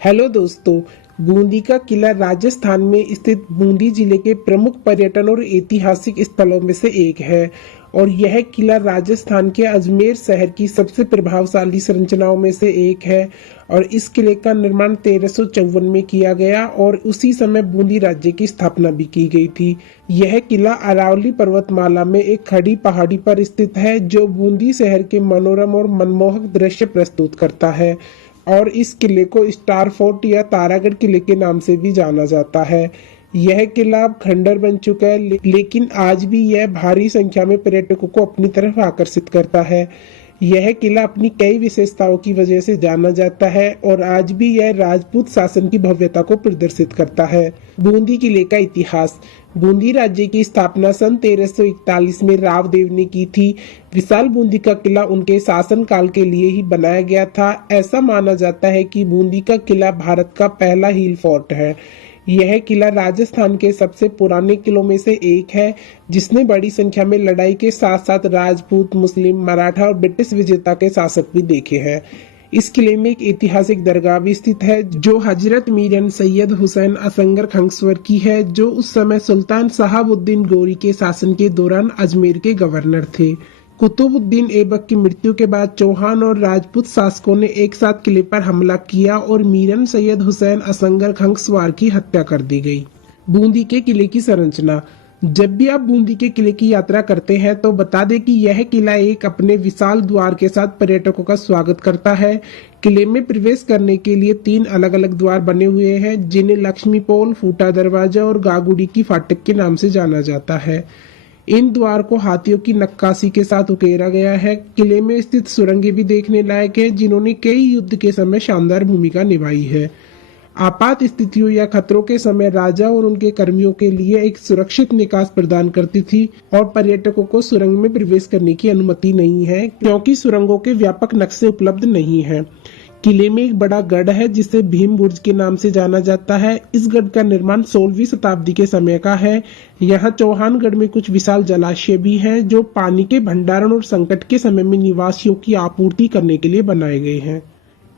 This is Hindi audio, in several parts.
हेलो दोस्तों। बूंदी का किला राजस्थान में स्थित बूंदी जिले के प्रमुख पर्यटन और ऐतिहासिक स्थलों में से एक है और यह किला राजस्थान के अजमेर शहर की सबसे प्रभावशाली संरचनाओं में से एक है। और इस किले का निर्माण 1354 में किया गया और उसी समय बूंदी राज्य की स्थापना भी की गई थी। यह किला अरावली पर्वतमाला में एक खड़ी पहाड़ी पर स्थित है जो बूंदी शहर के मनोरम और मनमोहक दृश्य प्रस्तुत करता है। और इस किले को स्टार फोर्ट या तारागढ़ किले के नाम से भी जाना जाता है। यह किला अब खंडर बन चुका है, लेकिन आज भी यह भारी संख्या में पर्यटकों को अपनी तरफ आकर्षित करता है। यह किला अपनी कई विशेषताओं की वजह से जाना जाता है और आज भी यह राजपूत शासन की भव्यता को प्रदर्शित करता है। बूंदी किले का इतिहास। बूंदी राज्य की स्थापना सन 1341 में रावदेव ने की थी। विशाल बूंदी का किला उनके शासन काल के लिए ही बनाया गया था। ऐसा माना जाता है कि बूंदी का किला भारत का पहला हिल फोर्ट है। यह किला राजस्थान के सबसे पुराने किलों में से एक है, जिसने बड़ी संख्या में लड़ाई के साथ साथ राजपूत, मुस्लिम, मराठा और ब्रिटिश विजेता के शासक भी देखे हैं। इस किले में एक ऐतिहासिक दरगाह भी स्थित है जो हजरत मीरन सैयद हुसैन असंगर खंगसवर की है, जो उस समय सुल्तान शहाबुद्दीन गोरी के शासन के दौरान अजमेर के गवर्नर थे। कुतुबुद्दीन ऐबक की मृत्यु के बाद चौहान और राजपूत शासकों ने एक साथ किले पर हमला किया और मीरन सैयद हुसैन असंगर खंगसवार की हत्या कर दी गई। बूंदी के किले की संरचना। जब भी आप बूंदी के किले की यात्रा करते हैं तो बता दें कि यह किला एक अपने विशाल द्वार के साथ पर्यटकों का स्वागत करता है। किले में प्रवेश करने के लिए 3 अलग अलग द्वार बने हुए हैं, जिन्हें लक्ष्मी पोल, फूटा दरवाजा और गागुड़ी की फाटक के नाम से जाना जाता है। इन द्वार को हाथियों की नक्काशी के साथ उकेरा गया है। किले में स्थित सुरंगें भी देखने लायक है, जिन्होंने कई युद्ध के समय शानदार भूमिका निभाई है। आपात स्थितियों या खतरों के समय राजा और उनके कर्मियों के लिए एक सुरक्षित निकास प्रदान करती थी और पर्यटकों को सुरंग में प्रवेश करने की अनुमति नहीं है, क्योंकि सुरंगों के व्यापक नक्शे उपलब्ध नहीं है। किले में एक बड़ा गढ़ है जिसे भीम बुर्ज के नाम से जाना जाता है। इस गढ़ का निर्माण 16वीं शताब्दी के समय का है। यहाँ चौहानगढ़ में कुछ विशाल जलाशय भी हैं जो पानी के भंडारण और संकट के समय में निवासियों की आपूर्ति करने के लिए बनाए गए हैं।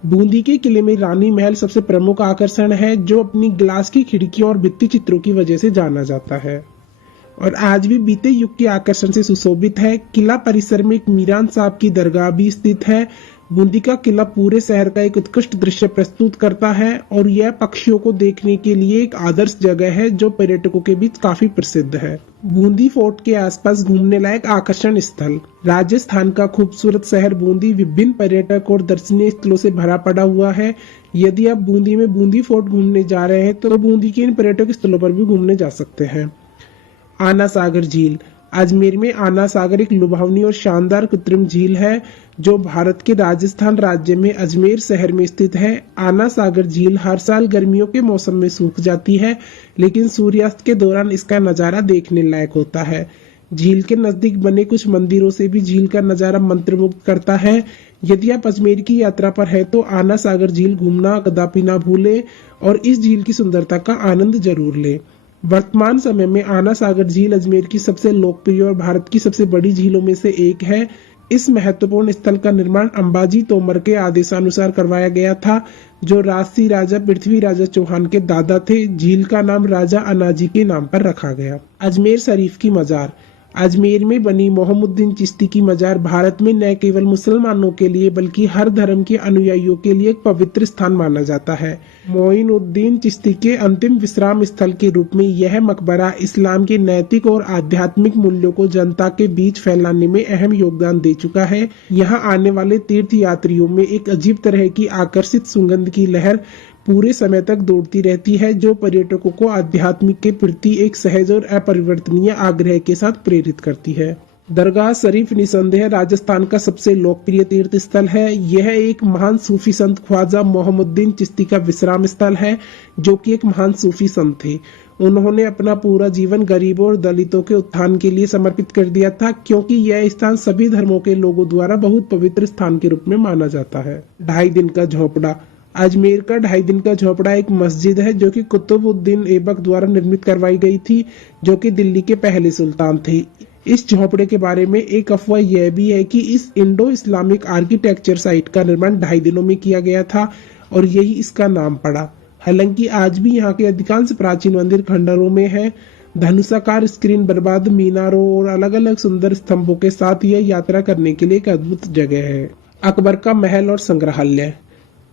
बूंदी के किले में रानी महल सबसे प्रमुख आकर्षण है, जो अपनी ग्लास की खिड़कियों और भित्ति चित्रों की वजह से जाना जाता है और आज भी बीते युग के आकर्षण से सुशोभित है। किला परिसर में एक मीरान साहब की दरगाह भी स्थित है। बूंदी का किला पूरे शहर का एक उत्कृष्ट दृश्य प्रस्तुत करता है और यह पक्षियों को देखने के लिए एक आदर्श जगह है जो पर्यटकों के बीच काफी प्रसिद्ध है। बूंदी फोर्ट के आसपास घूमने लायक आकर्षण स्थल। राजस्थान का खूबसूरत शहर बूंदी विभिन्न पर्यटक और दर्शनीय स्थलों से भरा पड़ा हुआ है। यदि आप बूंदी में बूंदी फोर्ट घूमने जा रहे हैं तो बूंदी के इन पर्यटक स्थलों पर भी घूमने जा सकते हैं। आना सागर झील। अजमेर में आना सागर एक लुभावनी और शानदार कृत्रिम झील है जो भारत के राजस्थान राज्य में अजमेर शहर में स्थित है। आना सागर झील हर साल गर्मियों के मौसम में सूख जाती है, लेकिन सूर्यास्त के दौरान इसका नजारा देखने लायक होता है। झील के नजदीक बने कुछ मंदिरों से भी झील का नजारा मंत्रमुग्ध करता है। यदि आप अजमेर की यात्रा पर है तो आना सागर झील घूमना कदापि ना भूलें और इस झील की सुंदरता का आनंद जरूर लें। वर्तमान समय में आना सागर झील अजमेर की सबसे लोकप्रिय और भारत की सबसे बड़ी झीलों में से एक है। इस महत्वपूर्ण स्थल का निर्माण अंबाजी तोमर के आदेशानुसार करवाया गया था, जो राजसी राजा पृथ्वी राजा चौहान के दादा थे। झील का नाम राजा अनाजी के नाम पर रखा गया। अजमेर शरीफ की मजार। अजमेर में बनी मोहम्मदुद्दीन चिश्ती की मजार भारत में न केवल मुसलमानों के लिए बल्कि हर धर्म के अनुयायियों के लिए एक पवित्र स्थान माना जाता है। मोइनुद्दीन चिश्ती के अंतिम विश्राम स्थल के रूप में यह मकबरा इस्लाम के नैतिक और आध्यात्मिक मूल्यों को जनता के बीच फैलाने में अहम योगदान दे चुका है। यहाँ आने वाले तीर्थ यात्रियों में एक अजीब तरह की आकर्षित सुगंध की लहर पूरे समय तक दौड़ती रहती है, जो पर्यटकों को आध्यात्मिक के प्रति एक सहज और अपरिवर्तनीय आग्रह के साथ प्रेरित करती है। दरगाह शरीफ निसंदेह राजस्थान का सबसे लोकप्रिय तीर्थ स्थल है। यह एक महान सूफी संत ख्वाजा मोहम्मदुद्दीन चिश्ती का विश्राम स्थल है, जो कि एक महान सूफी संत थे। उन्होंने अपना पूरा जीवन गरीबों और दलितों के उत्थान के लिए समर्पित कर दिया था, क्योंकि यह स्थान सभी धर्मों के लोगों द्वारा बहुत पवित्र स्थान के रूप में माना जाता है। 2.5 दिन का झोपड़ा। अजमेर का 2.5 दिन का झोपड़ा एक मस्जिद है जो कि कुतुबुद्दीन ऐबक द्वारा निर्मित करवाई गई थी, जो कि दिल्ली के पहले सुल्तान थे। इस झोपड़े के बारे में एक अफवाह यह भी है कि इस इंडो इस्लामिक आर्किटेक्चर साइट का निर्माण 2.5 दिनों में किया गया था और यही इसका नाम पड़ा। हालांकि आज भी यहाँ के अधिकांश प्राचीन मंदिर खंडरों में हैं। धनुषाकार स्क्रीन, बर्बाद मीनारों और अलग अलग सुंदर स्तंभों के साथ यह यात्रा करने के लिए एक अद्भुत जगह है। अकबर का महल और संग्रहालय।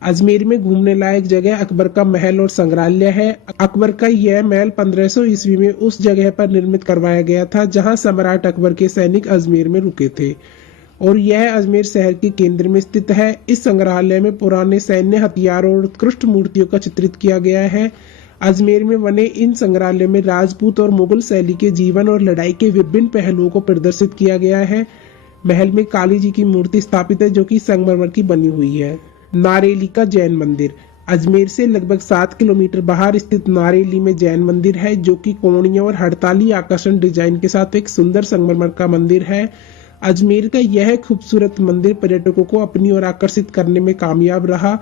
अजमेर में घूमने लायक जगह अकबर का महल और संग्रहालय है। अकबर का यह महल 1500 ईस्वी में उस जगह पर निर्मित करवाया गया था जहां सम्राट अकबर के सैनिक अजमेर में रुके थे और यह अजमेर शहर के केंद्र में स्थित है। इस संग्रहालय में पुराने सैन्य हथियारों और उत्कृष्ट मूर्तियों का चित्रित किया गया है। अजमेर में बने इन संग्रहालय में राजपूत और मुगल शैली के जीवन और लड़ाई के विभिन्न पहलुओं को प्रदर्शित किया गया है। महल में काली जी की मूर्ति स्थापित है जो कि संगमरमर की बनी हुई है। नारेली का जैन मंदिर। अजमेर से लगभग 7 किलोमीटर बाहर स्थित नारेली में जैन मंदिर है जो कि कोणियों और हड़ताली आकर्षण डिजाइन के साथ एक सुंदर संगमरमर का मंदिर है। अजमेर का यह खूबसूरत मंदिर पर्यटकों को अपनी ओर आकर्षित करने में कामयाब रहा।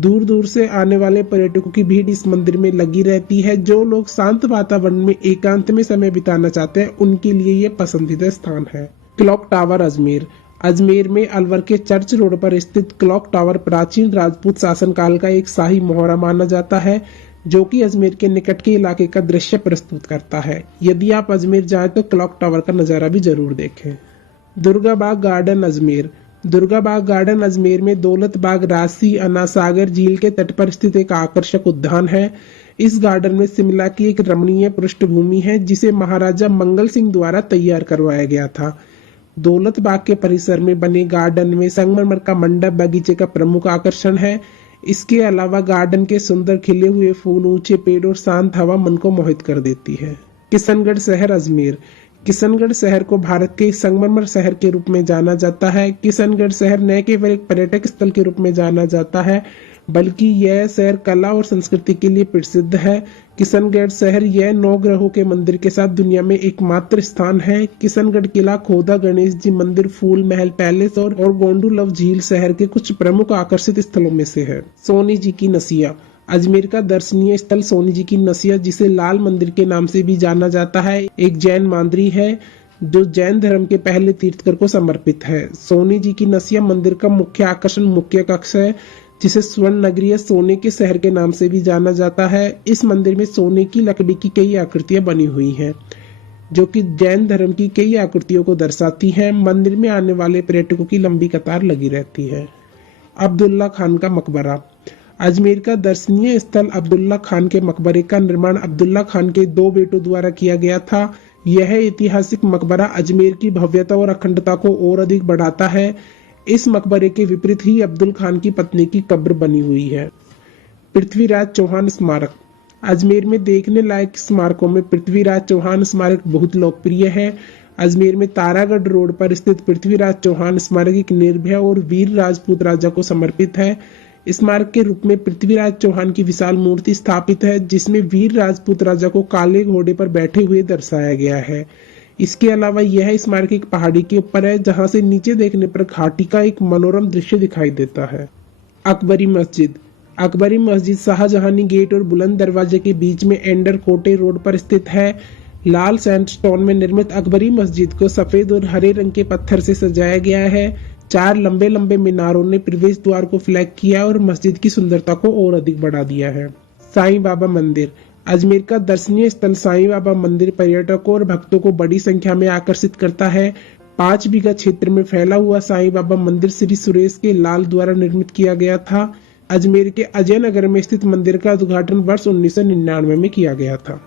दूर दूर से आने वाले पर्यटकों की भीड़ इस मंदिर में लगी रहती है। जो लोग शांत वातावरण में एकांत में समय बिताना चाहते हैं उनके लिए ये पसंदीदा स्थान है। Clock tower Ajmer. अजमेर में अलवर के चर्च रोड पर स्थित क्लॉक टावर प्राचीन राजपूत शासनकाल का एक शाही मोहरा माना जाता है जो कि अजमेर के निकट के इलाके का दृश्य प्रस्तुत करता है। यदि आप अजमेर जाएं तो क्लॉक टावर का नजारा भी जरूर देखें। दुर्गा बाग गार्डन अजमेर। दुर्गा बाग गार्डन अजमेर में दौलत बाग, राशि, अन्ना सागर झील के तट पर स्थित एक आकर्षक उद्यान है। इस गार्डन में शिमला की एक रमणीय पृष्ठभूमि है जिसे महाराजा मंगल सिंह द्वारा तैयार करवाया गया था। दौलत बाग के परिसर में बने गार्डन में संगमरमर का मंडप बगीचे का प्रमुख आकर्षण है। इसके अलावा गार्डन के सुंदर खिले हुए फूल, ऊंचे पेड़ और शांत हवा मन को मोहित कर देती है। किशनगढ़ शहर अजमेर। किशनगढ़ शहर को भारत के संगमरमर शहर के रूप में जाना जाता है। किशनगढ़ शहर न केवल एक पर्यटक स्थल के रूप में जाना जाता है बल्कि यह शहर कला और संस्कृति के लिए प्रसिद्ध है। किशनगढ़ शहर यह 9 ग्रहों के मंदिर के साथ दुनिया में एकमात्र स्थान है। किशनगढ़ किला, खोदा गणेश जी मंदिर, फूल महल पैलेस और गोंडुलव झील शहर के कुछ प्रमुख आकर्षित स्थलों में से है। सोनी जी की नसिया। अजमेर का दर्शनीय स्थल सोनी जी की नसिया, जिसे लाल मंदिर के नाम से भी जाना जाता है, एक जैन मंदिर है जो जैन धर्म के पहले तीर्थकर को समर्पित है। सोनी जी की नसिया मंदिर का मुख्य आकर्षण मुख्य कक्ष है जिसे स्वर्ण नगरी या सोने के शहर के नाम से भी जाना जाता है। इस मंदिर में सोने की लकड़ी की कई आकृतियां बनी हुई हैं जो कि जैन धर्म की कई आकृतियों को दर्शाती हैं। मंदिर में आने वाले पर्यटकों की लंबी कतार लगी रहती है। अब्दुल्ला खान का मकबरा। अजमेर का दर्शनीय स्थल अब्दुल्ला खान के मकबरे का निर्माण अब्दुल्ला खान के 2 बेटों द्वारा किया गया था। यह ऐतिहासिक मकबरा अजमेर की भव्यता और अखंडता को और अधिक बढ़ाता है। इस मकबरे के विपरीत ही अब्दुल खान की पत्नी की कब्र बनी हुई है। पृथ्वीराज चौहान स्मारक। अजमेर में देखने लायक स्मारकों में पृथ्वीराज चौहान स्मारक बहुत लोकप्रिय है। अजमेर में तारागढ़ रोड पर स्थित पृथ्वीराज चौहान स्मारक एक निर्भय और वीर राजपूत राजा को समर्पित है। स्मारक के रूप में पृथ्वीराज चौहान की विशाल मूर्ति स्थापित है जिसमें वीर राजपूत राजा को काले घोड़े पर बैठे हुए दर्शाया गया है। इसके अलावा यह स्मारक एक पहाड़ी के ऊपर है जहां से नीचे देखने पर घाटी का एक मनोरम दृश्य दिखाई देता है। अकबरी मस्जिद। अकबरी मस्जिद शाहजहानी गेट और बुलंद दरवाजे के बीच में एंडर कोटे रोड पर स्थित है। लाल सैंडस्टोन में निर्मित अकबरी मस्जिद को सफेद और हरे रंग के पत्थर से सजाया गया है। 4 लंबे लंबे मीनारों ने प्रवेश द्वार को फ्लैग किया और मस्जिद की सुंदरता को और अधिक बढ़ा दिया है। साईं बाबा मंदिर। अजमेर का दर्शनीय स्थल साईं बाबा मंदिर पर्यटकों और भक्तों को बड़ी संख्या में आकर्षित करता है। 5 बीघा क्षेत्र में फैला हुआ साईं बाबा मंदिर श्री सुरेश के लाल द्वारा निर्मित किया गया था। अजमेर के अजय नगर में स्थित मंदिर का उद्घाटन वर्ष 1999 में किया गया था।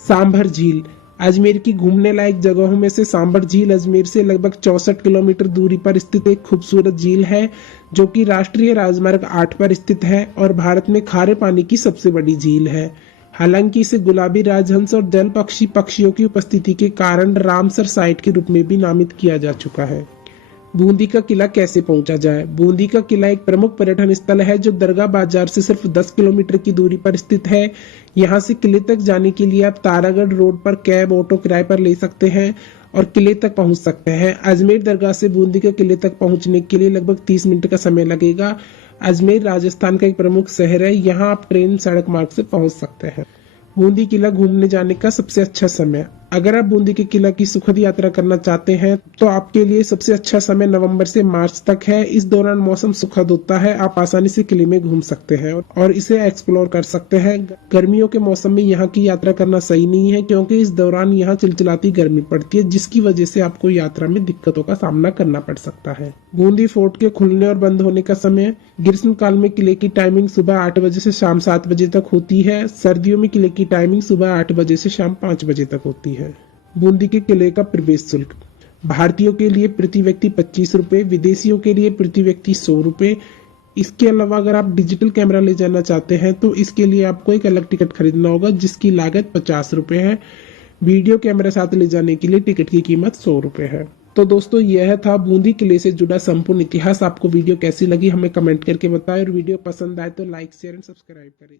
सांभर झील। अजमेर की घूमने लायक जगहों में से सांभर झील अजमेर से लगभग 64 किलोमीटर दूरी पर स्थित एक खूबसूरत झील है जो कि राष्ट्रीय राजमार्ग 8 पर स्थित है और भारत में खारे पानी की सबसे बड़ी झील है। हालांकि इसे गुलाबी राजहंस और जल पक्षियों की उपस्थिति के कारण रामसर साइट के रूप में भी नामित किया जा चुका है। बूंदी का किला कैसे पहुंचा जाए? बूंदी का किला एक प्रमुख पर्यटन स्थल है जो दरगाह बाजार से सिर्फ 10 किलोमीटर की दूरी पर स्थित है। यहाँ से किले तक जाने के लिए आप तारागढ़ रोड पर कैब ऑटो किराए पर ले सकते हैं और किले तक पहुंच सकते हैं। अजमेर दरगाह से बूंदी के किले तक पहुंचने के लिए लगभग 30 मिनट का समय लगेगा। अजमेर राजस्थान का एक प्रमुख शहर है। यहाँ आप ट्रेन सड़क मार्ग से पहुंच सकते हैं। बूंदी किला घूमने जाने का सबसे अच्छा समय अगर आप बूंदी के किला की सुखद यात्रा करना चाहते हैं तो आपके लिए सबसे अच्छा समय नवंबर से मार्च तक है। इस दौरान मौसम सुखद होता है, आप आसानी से किले में घूम सकते हैं और इसे एक्सप्लोर कर सकते हैं। गर्मियों के मौसम में यहाँ की यात्रा करना सही नहीं है क्योंकि इस दौरान यहाँ चिलचिलाती गर्मी पड़ती है, जिसकी वजह से आपको यात्रा में दिक्कतों का सामना करना पड़ सकता है। बूंदी फोर्ट के खुलने और बंद होने का समय ग्रीष्म काल में किले की टाइमिंग सुबह 8 बजे से शाम 7 बजे तक होती है। सर्दियों में किले की टाइमिंग सुबह 8 बजे से शाम 5 बजे तक होती है। बूंदी के किले का प्रवेश शुल्क भारतीयों के लिए प्रति व्यक्ति 25 रुपए, विदेशियों के लिए प्रति व्यक्ति 100 रुपए। इसके अलावा अगर आप डिजिटल कैमरा ले जाना चाहते हैं तो इसके लिए आपको एक अलग टिकट खरीदना होगा जिसकी लागत 50 रुपए है। वीडियो कैमरा साथ ले जाने के लिए टिकट की कीमत 100 रुपए है। तो दोस्तों यह था बूंदी किले से जुड़ा संपूर्ण इतिहास। आपको वीडियो कैसी लगी हमें कमेंट करके बताएं और वीडियो पसंद आए तो लाइक शेयर एंड सब्सक्राइब करें।